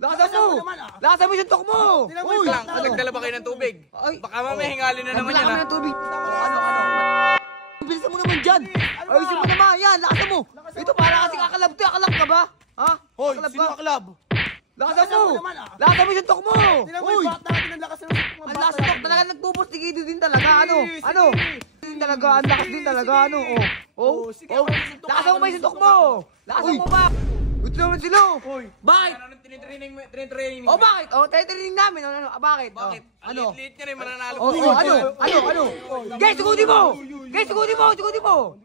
Lakasan mo! Lakasan mo yung suntok mo! Uy! Nagdala ba kayo ng tubig? Baka mamaya hingalin na naman yan, ha? Ng tubig. Ano? Bilisan mo naman dyan! Ayusin mo naman! Yan! Lakasan mo! Ito para kasi kakalab to! Kakalab ka ba? Ha? Hoy! Sino kakalab? Lakasan mo! Lakasan mo yung suntok mo! Uy! Ang lakas suntok talaga nagpupos. Tigido din talaga. Ano? Din talaga. Ang lakas din talaga. Lakasan mo ba yung suntok mo? Lakasan mo ba? Ito naman sila. Bakit? Tinitraining. Bakit? Tinitraining namin. Bakit? Ano? Liit nyo rin, mananalo. Ano? Guys, sugutin mo! Sugutin mo!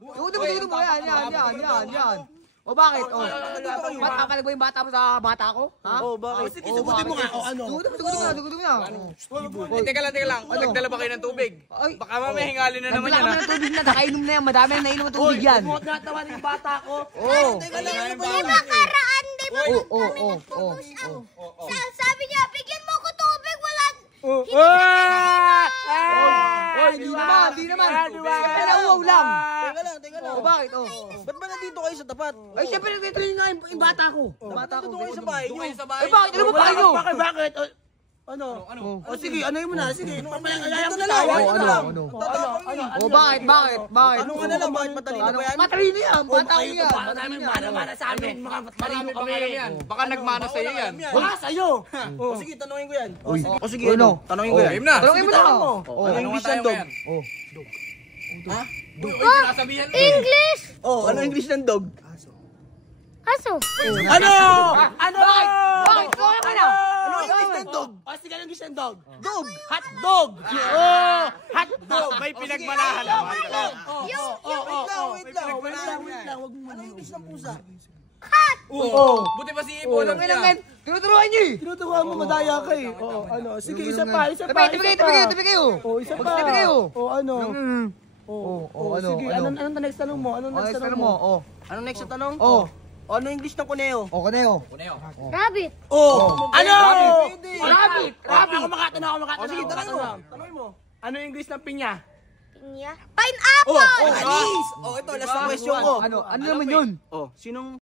Yan. Bakit? Matapalag ba yung bata mo sa bata ko? Ha? Bakit? Sige, sugutin mo nga. Sugutin mo na. Teka lang. Nagdala ba kayo ng tubig? Baka mamaya hingalin na naman yan, Nagdala kami ng tubig na. Nakainom na yan. Madami na nainom ng tubig yan. Huwag natawan yung bata ko. Teka Di ba karaan? Di ba kami nagpupush up? Sabi niya, bigyan mo ko tubig. Wala. Hindi naman. Pinauwaw lang. Teka lang. Bakit? Ba't ba nandito kayo sa tapat? Ay, siyempre nagtitrain nga yung bata ko. Nandito kayo sa bahay nyo. Bakit? Ano ba bahay nyo? Bakit? Ano? Sige, ano yun mo na? Sige, papalayang Ano? Bakit? Ano ka na lang, bakit matalino ba yan? Matalino yan. Bata ko yan. Para namin mana sa amin, mga matalino kami. Baka nagmana sa'yo yan. Wala sa'yo. Sige, tanungin ko yan. Sige, Ano? tanungin ko yan. Game na. Tanungin mo na. Ano English ng dog? Ha? Uy, sinasabihan mo. English! Ano English ng dog? Aso. Ano? Bakit? Tanungin mo na. Ano English ng dog? Sige, ano English ng dog? Dog! Hot dog! Hot dog! May pinagmalahan naman. Wait lang. Huwag mo ano English ng pusa? Buti pa si Ibo lang yan. Tinuturuan niyo eh. Tinuturuan mo, madaya ka eh. Ano? Sige, isa pa. Tabi kayo. Isa pa. Tabi kayo. Ano? Sige, ano? anong next tanong mo? Anong next tanong mo? Anong next na tanong? Ano English ng kuneo? Kuneo. Rabbit. Ano? Rabbit. Ako makatanong. Sige, tanongin mo. Ano English ng pinya? Pinya. Pineapple! Alis! Ito, last na question ko. Ano naman yun? Sinong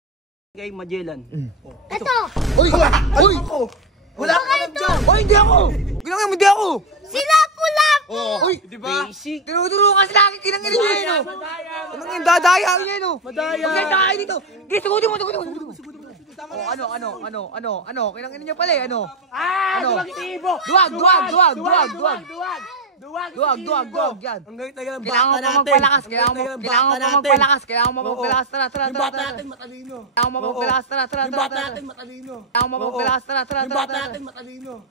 kay Magellan? Ito. Uy! Wala ka lang dyan! Hindi ako! Ginangan mo, hindi ako! Sila pulap. Uy! Di ba? Basic. Tinuturo kasi lagi kinangin niya yun! Anong yung dadaya niya yun? Madaya. Huwag kayo tayo dito! Gis, sugutin mo! Ano? Kinangin niya pala eh, ano? Duwag si Ibo. Duwag, yan! Ang galing talaga ng Kailangan mo bata pa natin. magpalakas! Kailangan mo magpalakas! Tara! Yung bata natin matalino. Kailangan mo magpalakas! Tara! Yung bata natin matalino. Kailangan mo magpalakas! Tara! Yung bata natin matalino.